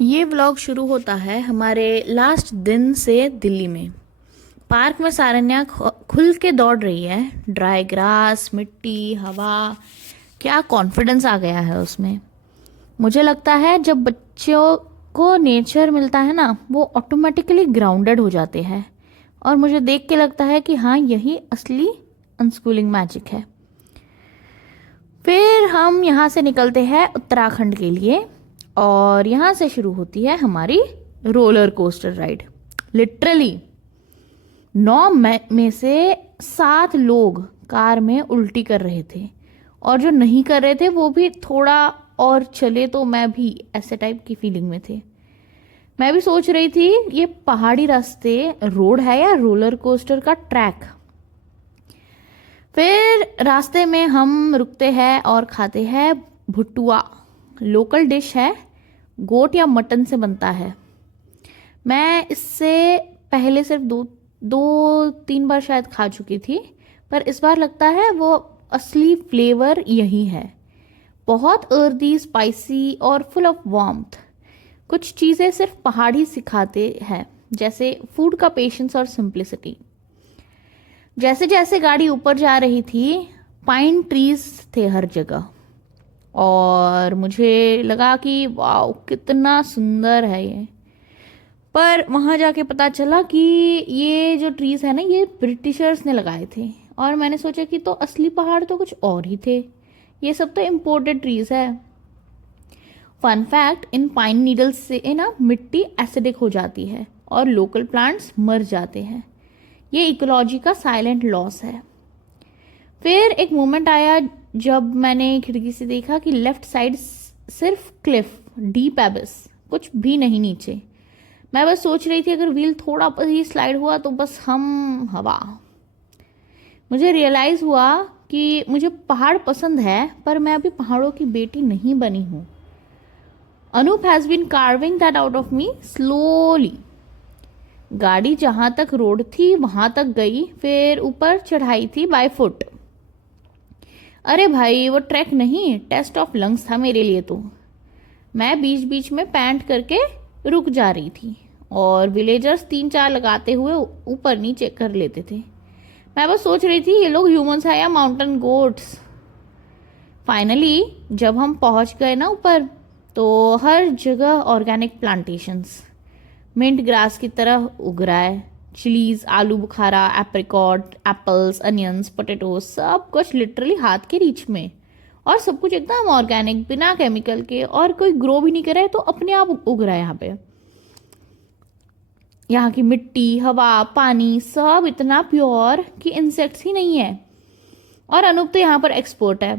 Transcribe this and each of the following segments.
ये व्लॉग शुरू होता है हमारे लास्ट दिन से दिल्ली में। पार्क में सारन्या खुल के दौड़ रही है। ड्राई ग्रास, मिट्टी, हवा, क्या कॉन्फिडेंस आ गया है उसमें। मुझे लगता है जब बच्चों को नेचर मिलता है ना, वो ऑटोमेटिकली ग्राउंडेड हो जाते हैं। और मुझे देख के लगता है कि हाँ, यही असली अनस्कूलिंग मैजिक है। फिर हम यहाँ से निकलते हैं उत्तराखंड के लिए और यहाँ से शुरू होती है हमारी रोलर कोस्टर राइड। लिटरली 9 में से 7 लोग कार में उल्टी कर रहे थे और जो नहीं कर रहे थे वो भी थोड़ा और चले तो मैं भी ऐसे टाइप की फीलिंग में थे। मैं भी सोच रही थी ये पहाड़ी रास्ते रोड है या रोलर कोस्टर का ट्रैक। फिर रास्ते में हम रुकते हैं और खाते हैं भुट्टुआ। लोकल डिश है, गोट या मटन से बनता है। मैं इससे पहले सिर्फ दो तीन बार शायद खा चुकी थी, पर इस बार लगता है वो असली फ्लेवर यही है। बहुत अर्दी, स्पाइसी और फुल ऑफ वार्मथ। कुछ चीज़ें सिर्फ पहाड़ी सिखाते हैं, जैसे फूड का पेशेंस और सिंप्लिसिटी। जैसे जैसे गाड़ी ऊपर जा रही थी, पाइन ट्रीज थे हर जगह और मुझे लगा कि वाह कितना सुंदर है ये। पर वहाँ जाके पता चला कि ये जो ट्रीज है ना, ये ब्रिटिशर्स ने लगाए थे। और मैंने सोचा कि तो असली पहाड़ तो कुछ और ही थे, ये सब तो इम्पोर्टेड ट्रीज है। फन फैक्ट, इन पाइन नीडल्स से ना मिट्टी एसिडिक हो जाती है और लोकल प्लांट्स मर जाते हैं। ये इकोलॉजी का साइलेंट लॉस है। फिर एक मोमेंट आया जब मैंने खिड़की से देखा कि लेफ्ट साइड सिर्फ क्लिफ, डीप एबिस, कुछ भी नहीं नीचे। मैं बस सोच रही थी अगर व्हील थोड़ा ही स्लाइड हुआ तो बस हम हवा। मुझे रियलाइज हुआ कि मुझे पहाड़ पसंद है, पर मैं अभी पहाड़ों की बेटी नहीं बनी हूँ। Anoop has been carving that out of me slowly. गाड़ी जहां तक रोड थी वहां तक गई, फिर ऊपर चढ़ाई थी बाय फुट। अरे भाई, वो ट्रैक नहीं, टेस्ट ऑफ लंग्स था मेरे लिए तो। मैं बीच बीच में पैंट करके रुक जा रही थी और विलेजर्स 3-4 लगाते हुए ऊपर नीचे कर लेते थे। मैं बस सोच रही थी ये लोग ह्यूमंस है या माउंटेन गोट्स। फाइनली जब हम पहुंच गए ना ऊपर, तो हर जगह ऑर्गेनिक प्लांटेशंस मिंट ग्रास की तरह उग रहा है। चिलीज, आलू बुखारा, एप्रिकॉट, एप्पल्स, अनियंस, पोटैटो, सब कुछ लिटरली हाथ के रीच में। और सब कुछ एकदम ऑर्गेनिक, बिना केमिकल के, और कोई ग्रो भी नहीं कर रहा है, तो अपने आप उग रहा है यहाँ पे। यहाँ की मिट्टी, हवा, पानी सब इतना प्योर कि इंसेक्ट्स ही नहीं है। और अनूप तो यहाँ पर एक्सपर्ट है,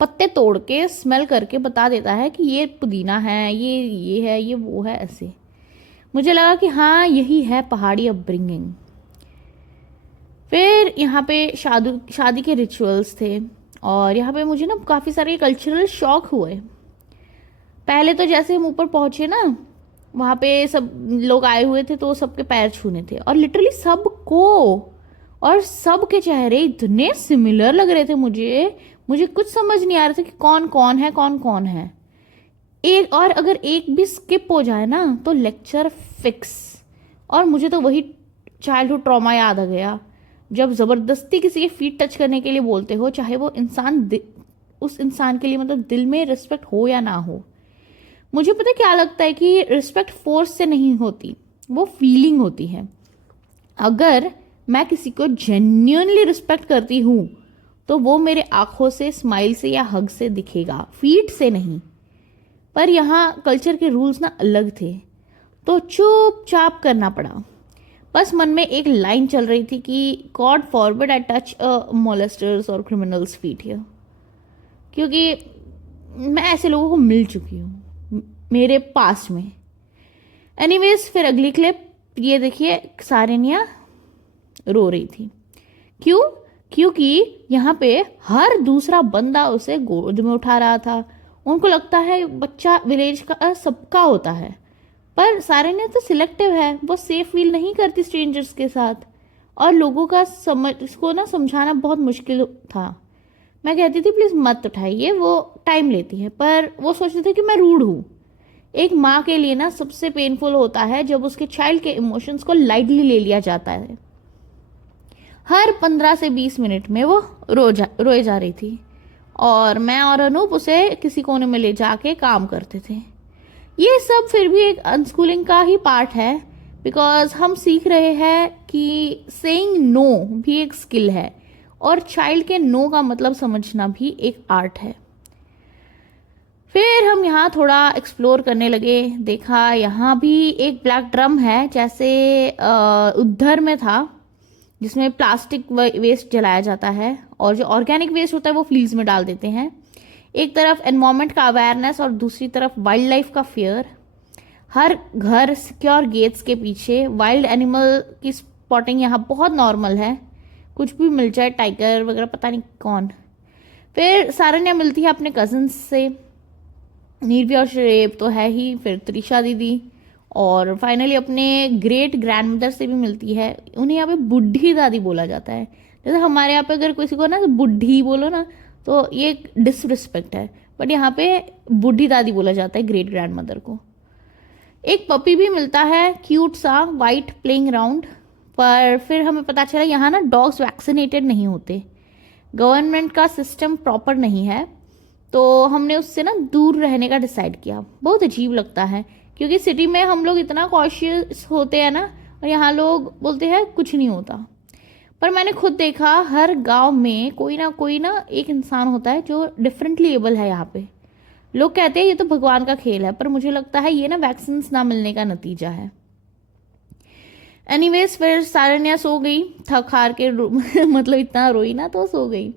पत्ते तोड़ के स्मेल करके बता देता है कि ये पुदीना है, ये है, ये वो है, ऐसे। मुझे लगा कि हाँ, यही है पहाड़ी अपब्रिंगिंग। फिर यहाँ पे शादी के रिचुअल्स थे और यहाँ पे मुझे ना काफ़ी सारे कल्चरल शॉक हुए। पहले तो जैसे हम ऊपर पहुंचे ना, वहाँ पे सब लोग आए हुए थे तो सबके पैर छूने थे और लिटरली सबको, और सबके चेहरे इतने सिमिलर लग रहे थे। मुझे कुछ समझ नहीं आ रहा था कि कौन कौन है, कौन कौन है। एक और अगर एक भी स्किप हो जाए ना तो लेक्चर फिक्स। और मुझे तो वही चाइल्डहुड ट्रॉमा याद आ गया, जब ज़बरदस्ती किसी के फीट टच करने के लिए बोलते हो, चाहे वो इंसान उस इंसान के लिए मतलब दिल में रिस्पेक्ट हो या ना हो। मुझे पता क्या लगता है कि रिस्पेक्ट फोर्स से नहीं होती, वो फीलिंग होती है। अगर मैं किसी को जेन्युइनली रिस्पेक्ट करती हूँ तो वो मेरे आंखों से, स्माइल से या हग से दिखेगा, फीट से नहीं। पर यहाँ कल्चर के रूल्स ना अलग थे, तो चुपचाप करना पड़ा। बस मन में एक लाइन चल रही थी कि God forbid I touch molesters और क्रिमिनल्स फीट हियर, क्योंकि मैं ऐसे लोगों को मिल चुकी हूँ मेरे पास में। एनीवेज, फिर अगली क्लिप ये देखिए, सारेनिया रो रही थी। क्यों? क्योंकि यहाँ पे हर दूसरा बंदा उसे गोद में उठा रहा था। उनको लगता है बच्चा विलेज का सबका होता है, पर सारेनिया तो सिलेक्टिव है, वो सेफ फील नहीं करती स्ट्रेंजर्स के साथ। और लोगों का इसको ना समझाना बहुत मुश्किल था। मैं कहती थी प्लीज मत उठाइए, वो टाइम लेती है, पर वो सोचते थे कि मैं रूड हूँ। एक माँ के लिए ना सबसे पेनफुल होता है जब उसके चाइल्ड के इमोशंस को लाइटली ले लिया जाता है। हर 15 से 20 मिनट में वो रोए जा रही थी और मैं और अनूप उसे किसी कोने में ले जाके काम करते थे। ये सब फिर भी एक अनस्कूलिंग का ही पार्ट है, बिकॉज हम सीख रहे हैं कि सेइंग नो भी एक स्किल है और चाइल्ड के नो का मतलब समझना भी एक आर्ट है। फिर हम यहाँ थोड़ा एक्सप्लोर करने लगे, देखा यहाँ भी एक ब्लैक ड्रम है जैसे उधर में था, जिसमें प्लास्टिक वेस्ट जलाया जाता है और जो ऑर्गेनिक वेस्ट होता है वो फील्ड्स में डाल देते हैं। एक तरफ एनवायरनमेंट का अवेयरनेस और दूसरी तरफ वाइल्ड लाइफ का फियर। हर घर सिक्योर गेट्स के पीछे वाइल्ड एनिमल की स्पॉटिंग यहाँ बहुत नॉर्मल है, कुछ भी मिल जाए, टाइगर वगैरह पता नहीं कौन। फिर सारन्या मिलती है अपने कजन्स से, नीरवी और श्रेब तो है ही, फिर त्रिशा दीदी, और फाइनली अपने ग्रेट ग्रैंडमदर से भी मिलती है। उन्हें यहाँ पे बुढ़ी दादी बोला जाता है। जैसे हमारे यहाँ पे अगर किसी को ना बुढ़ी बोलो ना तो ये एक डिसरिस्पेक्ट है, बट यहाँ पे बुढ़ी दादी बोला जाता है ग्रेट ग्रैंडमदर को। एक पपी भी मिलता है, क्यूट सा, वाइट, प्लेइंग राउंड। पर फिर हमें पता चला यहाँ ना डॉग्स वैक्सीनेटेड नहीं होते, गवर्नमेंट का सिस्टम प्रॉपर नहीं है, तो हमने उससे ना दूर रहने का डिसाइड किया। बहुत अजीब लगता है क्योंकि सिटी में हम लोग इतना कॉशियस होते हैं ना, और यहाँ लोग बोलते हैं कुछ नहीं होता। पर मैंने खुद देखा हर गांव में कोई ना एक इंसान होता है जो डिफरेंटली एबल है यहाँ पे। लोग कहते हैं ये तो भगवान का खेल है, पर मुझे लगता है ये ना वैक्सीन ना मिलने का नतीजा है। एनीवेज फिर सारन्या सो गई थक हार के मतलब इतना रोई ना तो सो गई।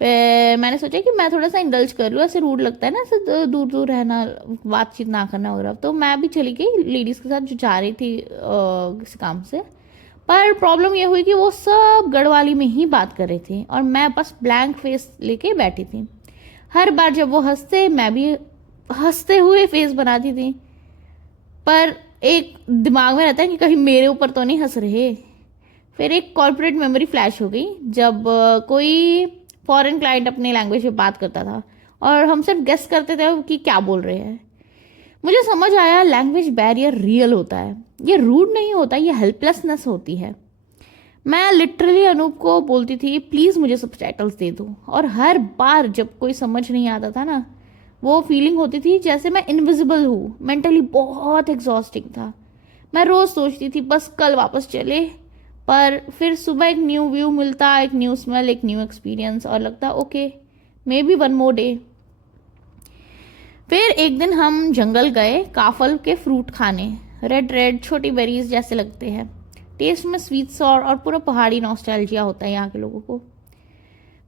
फिर मैंने सोचा कि मैं थोड़ा सा इंडल्ज कर लूँ, ऐसे रूड लगता है ना ऐसे दूर दूर रहना, बातचीत ना करना वगैरह। तो मैं भी चली गई लेडीज़ के साथ जो जा रही थी किसी काम से। पर प्रॉब्लम ये हुई कि वो सब गढ़वाली में ही बात कर रहे थे और मैं बस ब्लैंक फेस लेके बैठी थी। हर बार जब वो हंसते मैं भी हंसते हुए फेस बनाती थी, पर एक दिमाग में रहता है कि कहीं मेरे ऊपर तो नहीं हंस रहे। फिर एक कॉर्पोरेट मेमोरी फ्लैश हो गई जब कोई फॉरेन क्लाइंट अपने लैंग्वेज में बात करता था और हम सिर्फ गेस करते थे कि क्या बोल रहे हैं। मुझे समझ आया लैंग्वेज बैरियर रियल होता है, ये रूड नहीं होता, ये हेल्पलेसनेस होती है। मैं लिटरली अनूप को बोलती थी प्लीज़ मुझे सबटाइटल्स दे दो, और हर बार जब कोई समझ नहीं आता था ना, वो फीलिंग होती थी जैसे मैं इनविजिबल हूँ। मेंटली बहुत एग्जॉस्टिंग था। मैं रोज़ सोचती थी बस कल वापस चले, पर फिर सुबह एक न्यू व्यू मिलता, एक न्यू स्मेल, एक न्यू एक्सपीरियंस, और लगता okay may be one more day. फिर एक दिन हम जंगल गए काफल के फ्रूट खाने। रेड छोटी बेरीज जैसे लगते हैं, टेस्ट में स्वीट सॉर और पूरा पहाड़ी नॉस्टैल्जिया होता है यहाँ के लोगों को।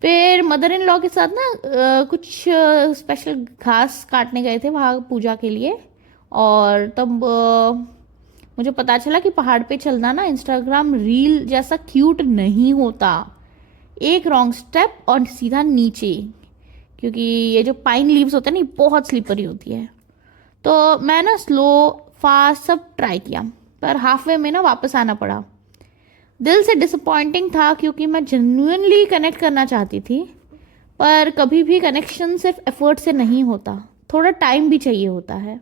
फिर मदर इन लॉ के साथ ना कुछ स्पेशल घास काटने गए थे वहाँ पूजा के लिए, और तब मुझे पता चला कि पहाड़ पे चलना ना इंस्टाग्राम रील जैसा क्यूट नहीं होता। एक रॉन्ग स्टेप और सीधा नीचे, क्योंकि ये जो पाइन लीव्स होते हैं ना बहुत स्लिपरी होती है। तो मैं ना स्लो फास्ट सब ट्राई किया, पर हाफवे में ना वापस आना पड़ा। दिल से डिसअपॉइंटिंग था क्योंकि मैं जेन्युइनली कनेक्ट करना चाहती थी, पर कभी भी कनेक्शन सिर्फ एफर्ट से नहीं होता, थोड़ा टाइम भी चाहिए होता है।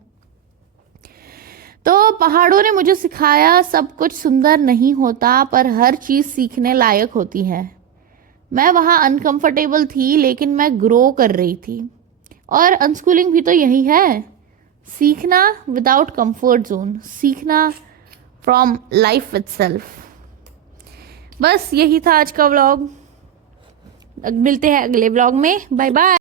तो पहाड़ों ने मुझे सिखाया सब कुछ सुंदर नहीं होता, पर हर चीज़ सीखने लायक होती है। मैं वहाँ अनकंफर्टेबल थी लेकिन मैं ग्रो कर रही थी, और अनस्कूलिंग भी तो यही है, सीखना विदाउट कंफर्ट जोन, सीखना फ्रॉम लाइफ इटसेल्फ। बस यही था आज का व्लॉग। मिलते हैं अगले व्लॉग में, बाय बाय।